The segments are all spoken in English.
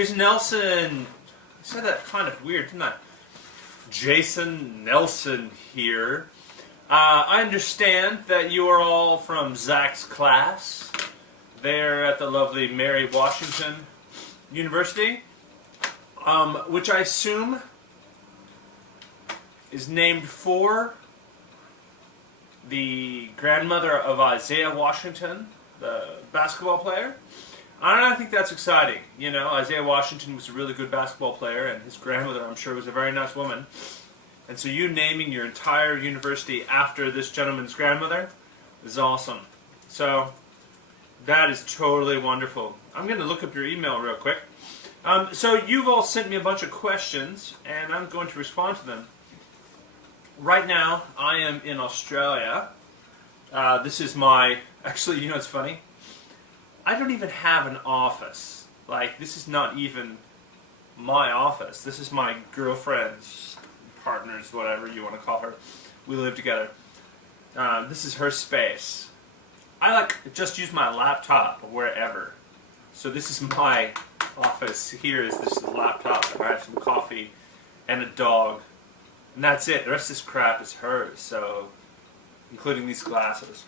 Jason Nelson. I said that kind of weird, didn't I? Jason Nelson here. I understand that you are all from Zach's class there at the lovely Mary Washington University, which I assume is named for the grandmother of Isaiah Washington, the basketball player. I think that's exciting. You know, Isaiah Washington was a really good basketball player, and his grandmother, I'm sure, was a very nice woman. And so you naming your entire university after this gentleman's grandmother is awesome. So that is totally wonderful. I'm going to look up your email real quick. So you've all sent me a bunch of questions, and I'm going to respond to them. Right now, I am in Australia. This is my... Actually, you know what's funny? I don't even have an office. Like, this is not even my office. This is my girlfriend's, partner's, whatever you want to call her. We live together. This is her space. I just use my laptop wherever. So this is my office. Here is this laptop. I have some coffee and a dog. And that's it. The rest of this crap is hers. So, including these glasses.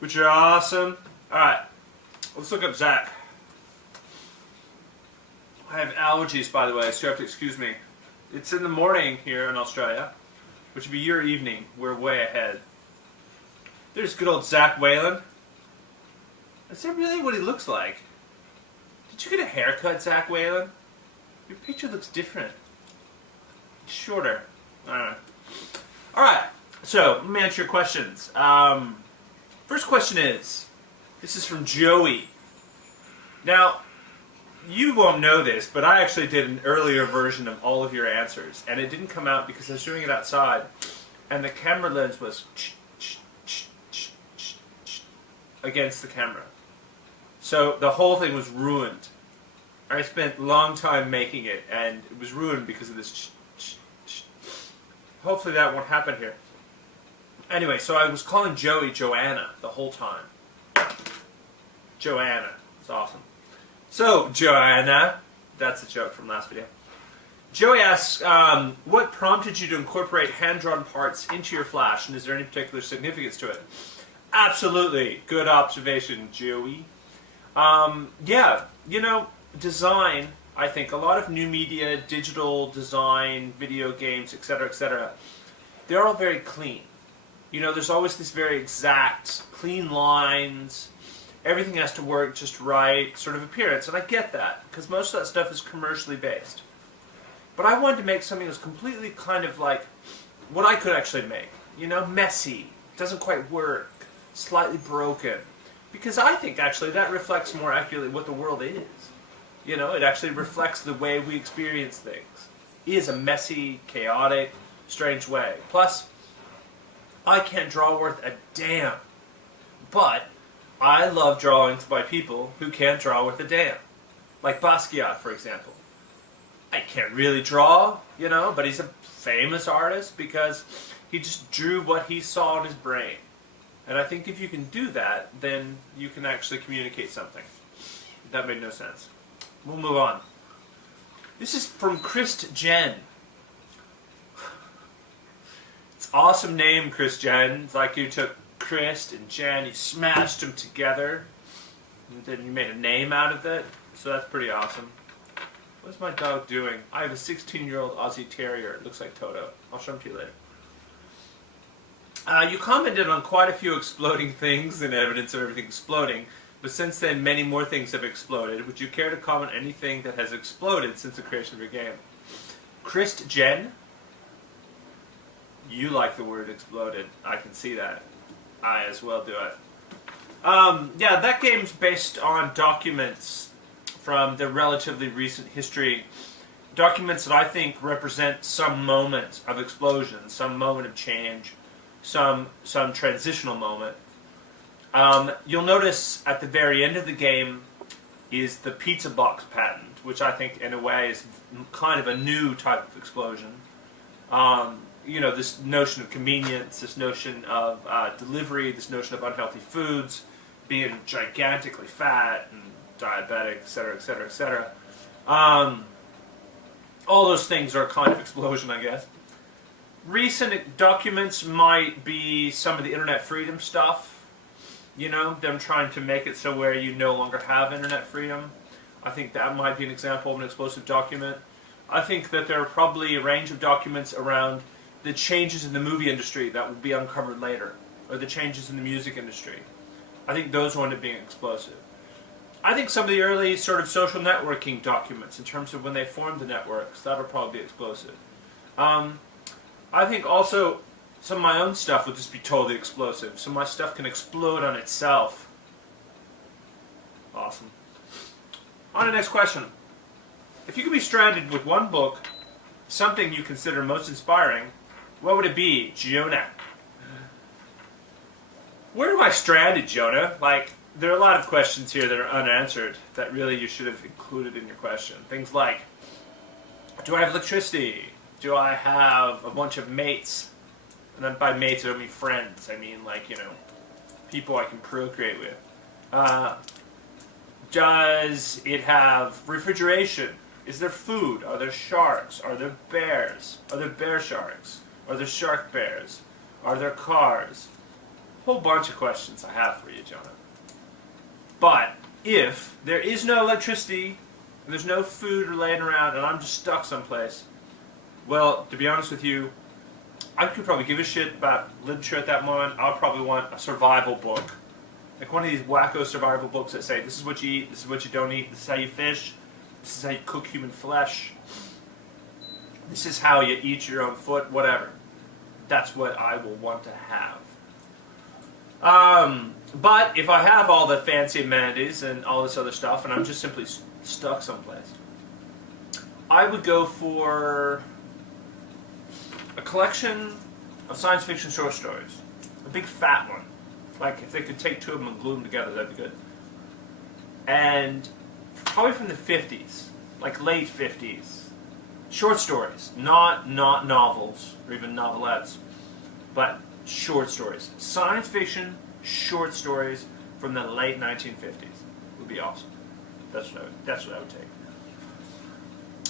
Which are awesome. Alright, let's look up Zach. I have allergies, by the way, so you have to excuse me. It's in the morning here in Australia, which would be your evening. We're way ahead. There's good old Zach Whalen. Is that really what he looks like? Did you get a haircut, Zach Whalen? Your picture looks different. It's shorter. I don't know. Alright, so let me answer your questions. First question is... This is from Joey. Now, you won't know this, but I actually did an earlier version of all of your answers, and it didn't come out because I was doing it outside, and the camera lens was against the camera. So the whole thing was ruined. I spent a long time making it, and it was ruined because of this. Hopefully that won't happen here. Anyway, so I was calling Joey Joanna the whole time. Joanna. It's awesome. So, Joanna, that's a joke from last video. Joey asks, what prompted you to incorporate hand-drawn parts into your Flash, and is there any particular significance to it? Absolutely. Good observation, Joey. Yeah, you know, design, I think, a lot of new media, digital design, video games, etc., they're all very clean. You know, there's always this very exact, clean lines. Everything has to work just right, sort of appearance. And I get that, because most of that stuff is commercially based. But I wanted to make something that was completely kind of like what I could actually make. You know, messy, doesn't quite work, slightly broken. Because I think, actually, that reflects more accurately what the world is. You know, it actually reflects the way we experience things. It is a messy, chaotic, strange way. Plus, I can't draw worth a damn. But I love drawings by people who can't draw worth a damn. Like Basquiat, for example. I can't really draw, you know, but he's a famous artist because he just drew what he saw in his brain. And I think if you can do that, then you can actually communicate something. That made no sense. We'll move on. This is from Chris Jen. It's an awesome name, Chris Jen. It's like you took Chris and Jen, you smashed them together, and then you made a name out of it. So that's pretty awesome. What's my dog doing? I have a 16-year-old Aussie Terrier. It looks like Toto. I'll show him to you later. You commented on quite a few exploding things and evidence of everything exploding, but since then many more things have exploded. Would you care to comment anything that has exploded since the creation of your game? Chris Jen, you like the word exploded. I can see that. I as well do it. Yeah, that game's based on documents from the relatively recent history. Documents that I think represent some moment of explosion, some moment of change, some transitional moment. You'll notice at the very end of the game is the pizza box patent, which I think in a way is kind of a new type of explosion. You know, this notion of convenience, this notion of delivery, this notion of unhealthy foods, being gigantically fat and diabetic, etc., etc., etc. All those things are a kind of explosion, I guess. Recent documents might be some of the internet freedom stuff. You know, them trying to make it so where you no longer have internet freedom. I think that might be an example of an explosive document. I think that there are probably a range of documents around the changes in the movie industry that will be uncovered later, or the changes in the music industry. I think those will end up being explosive. I think some of the early sort of social networking documents, in terms of when they formed the networks, that'll probably be explosive. I think also some of my own stuff will just be totally explosive. So my stuff can explode on itself. Awesome. On to the next question. If you could be stranded with one book, something you consider most inspiring, what would it be, Jonah? Where am I stranded, Jonah? Like, there are a lot of questions here that are unanswered that really you should have included in your question. Things like, do I have electricity? Do I have a bunch of mates? And then by mates, I don't mean friends. I mean, like, you know, people I can procreate with. Does it have refrigeration? Is there food? Are there sharks? Are there bears? Are there bear sharks? Are there shark bears? Are there cars? A whole bunch of questions I have for you, Jonah. But if there is no electricity, and there's no food laying around, and I'm just stuck someplace, well, to be honest with you, I could probably give a shit about literature at that moment. I'll probably want a survival book. Like one of these wacko survival books that say, this is what you eat, this is what you don't eat, this is how you fish, this is how you cook human flesh, this is how you eat your own foot, whatever. That's what I will want to have. But if I have all the fancy amenities and all this other stuff, and I'm just simply stuck someplace, I would go for a collection of science fiction short stories. A big fat one. Like, if they could take two of them and glue them together, that'd be good. And probably from the 50s, like late 50s. Short stories, not novels or even novelettes, but short stories. Science fiction short stories from the late 1950s would be awesome. That's what I would take.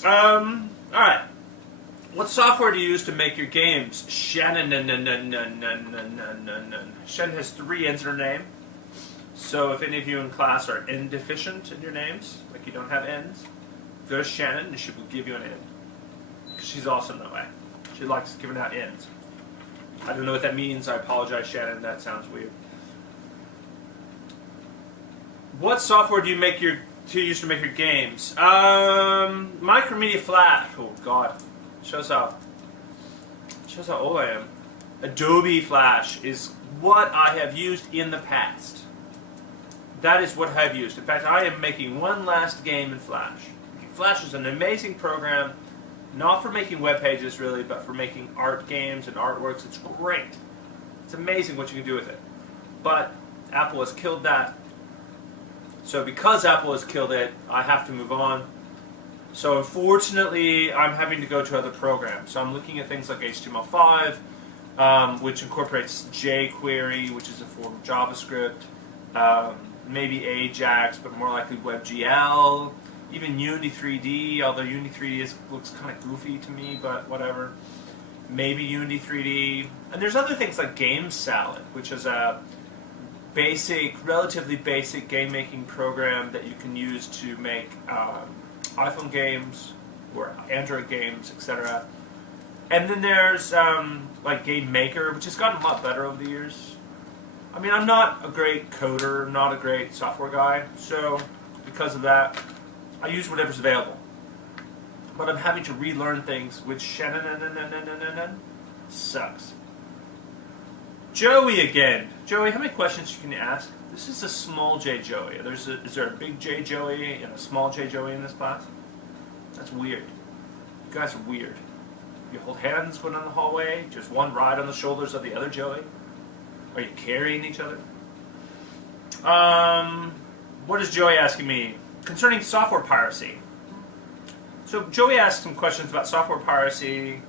Alright. What software do you use to make your games? Shannon has 3 N's in her name. So if any of you in class are N deficient in your names, like you don't have N's, go to Shannon and she will give you an N. Because she's awesome that way. She likes giving out N's. I don't know what that means. I apologize, Shannon. That sounds weird. What software do you use to make your games? Micromedia Flash. Oh God. Shows how old I am. Adobe Flash is what I have used in the past. That is what I've used. In fact, I am making one last game in Flash. Flash is an amazing program, not for making web pages really, but for making art games and artworks. It's great. It's amazing what you can do with it. But Apple has killed that. So because Apple has killed it, I have to move on. So unfortunately, I'm having to go to other programs. So I'm looking at things like HTML5, which incorporates jQuery, which is a form of JavaScript, maybe Ajax, but more likely WebGL, even Unity 3D, although Unity 3D looks kind of goofy to me, but whatever. Maybe Unity 3D. And there's other things like GameSalad, which is a relatively basic game-making program that you can use to make iPhone games or Android games, etc. And then there's like Game Maker, which has gotten a lot better over the years. I mean, I'm not a great coder, not a great software guy, so because of that, I use whatever's available. But I'm having to relearn things, which sucks. Joey again. Joey, how many questions can you ask? This is a small J Joey. Is there a big J Joey and a small J Joey in this class? That's weird. You guys are weird. You hold hands going down the hallway, just one ride on the shoulders of the other Joey? Are you carrying each other? What is Joey asking me? Concerning software piracy. So Joey asked some questions about software piracy.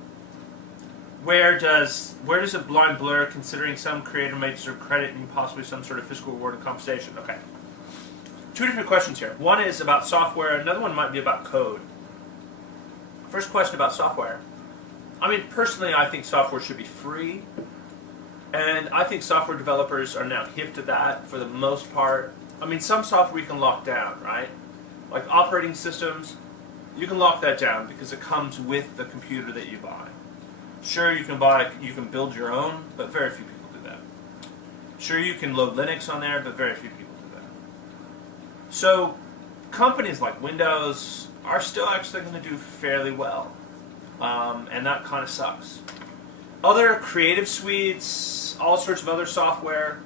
Where does a blind blur, considering some creator may deserve credit and possibly some sort of fiscal reward and compensation? Okay. two different questions here. One is about software, another one might be about code. First question about software. I mean, personally, I think software should be free. And I think software developers are now hip to that for the most part. I mean, some software you can lock down, right? Like operating systems, you can lock that down because it comes with the computer that you buy. Sure, you can build your own, but very few people do that. Sure, you can load Linux on there, but very few people do that. So, companies like Windows are still actually going to do fairly well. And that kind of sucks. Other creative suites, all sorts of other software.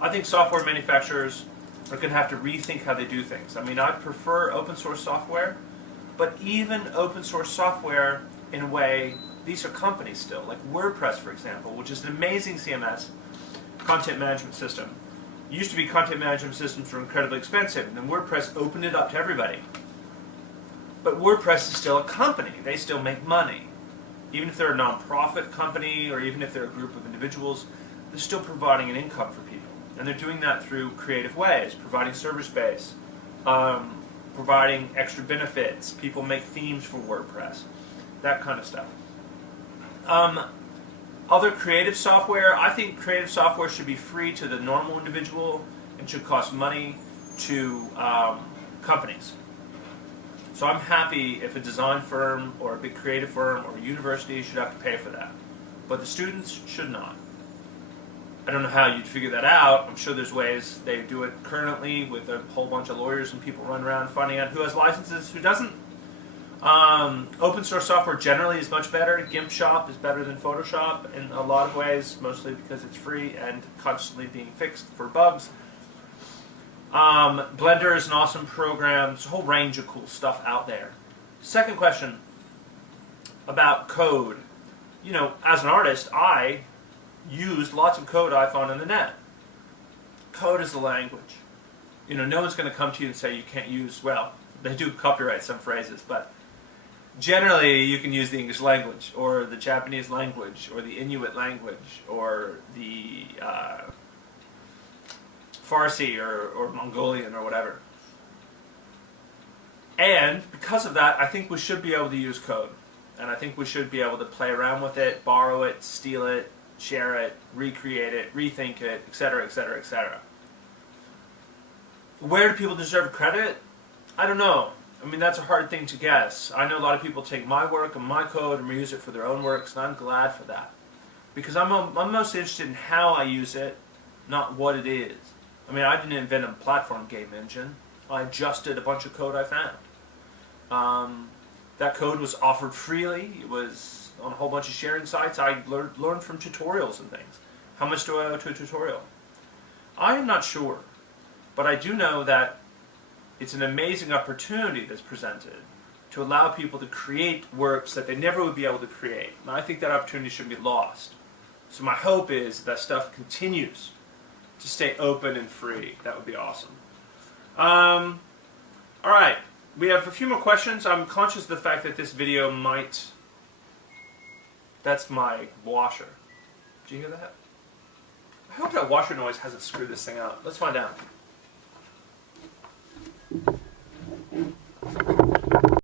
I think software manufacturers are going to have to rethink how they do things. I mean, I prefer open source software, but even open source software, in a way, these are companies still, like WordPress, for example, which is an amazing CMS, content management system. It used to be content management systems were incredibly expensive, and then WordPress opened it up to everybody. But WordPress is still a company. They still make money. Even if they're a non-profit company, or even if they're a group of individuals, they're still providing an income for people. And they're doing that through creative ways, providing server space, providing extra benefits. People make themes for WordPress, that kind of stuff. Other creative software, I think creative software should be free to the normal individual and should cost money to companies. So I'm happy if a design firm or a big creative firm or a university should have to pay for that. But the students should not. I don't know how you'd figure that out. I'm sure there's ways. They do it currently with a whole bunch of lawyers and people run around finding out who has licenses, who doesn't. Open source software generally is much better. GIMP Shop is better than Photoshop in a lot of ways, mostly because it's free and constantly being fixed for bugs. Blender is an awesome program. There's a whole range of cool stuff out there. Second question about code. You know, as an artist, I used lots of code I found on the net. Code is a language. You know, no one's going to come to you and say you can't use, well, they do copyright some phrases, but generally you can use the English language, or the Japanese language, or the Inuit language, or the Farsi, or Mongolian, or whatever. And because of that, I think we should be able to use code. And I think we should be able to play around with it, borrow it, steal it, share it, recreate it, rethink it, etc., etc., etc. Where do people deserve credit? I don't know. I mean, that's a hard thing to guess. I know a lot of people take my work and my code and reuse it for their own works, and I'm glad for that. Because I'm most interested in how I use it, not what it is. I mean, I didn't invent a platform game engine. I adjusted a bunch of code I found. That code was offered freely. It was on a whole bunch of sharing sites. I learned from tutorials and things. How much do I owe to a tutorial? I am not sure. But I do know that it's an amazing opportunity that's presented to allow people to create works that they never would be able to create. And I think that opportunity shouldn't be lost. So my hope is that stuff continues to stay open and free. That would be awesome. All right. We have a few more questions. I'm conscious of the fact that this video might... That's my washer. Did you hear that? I hope that washer noise hasn't screwed this thing up. Let's find out.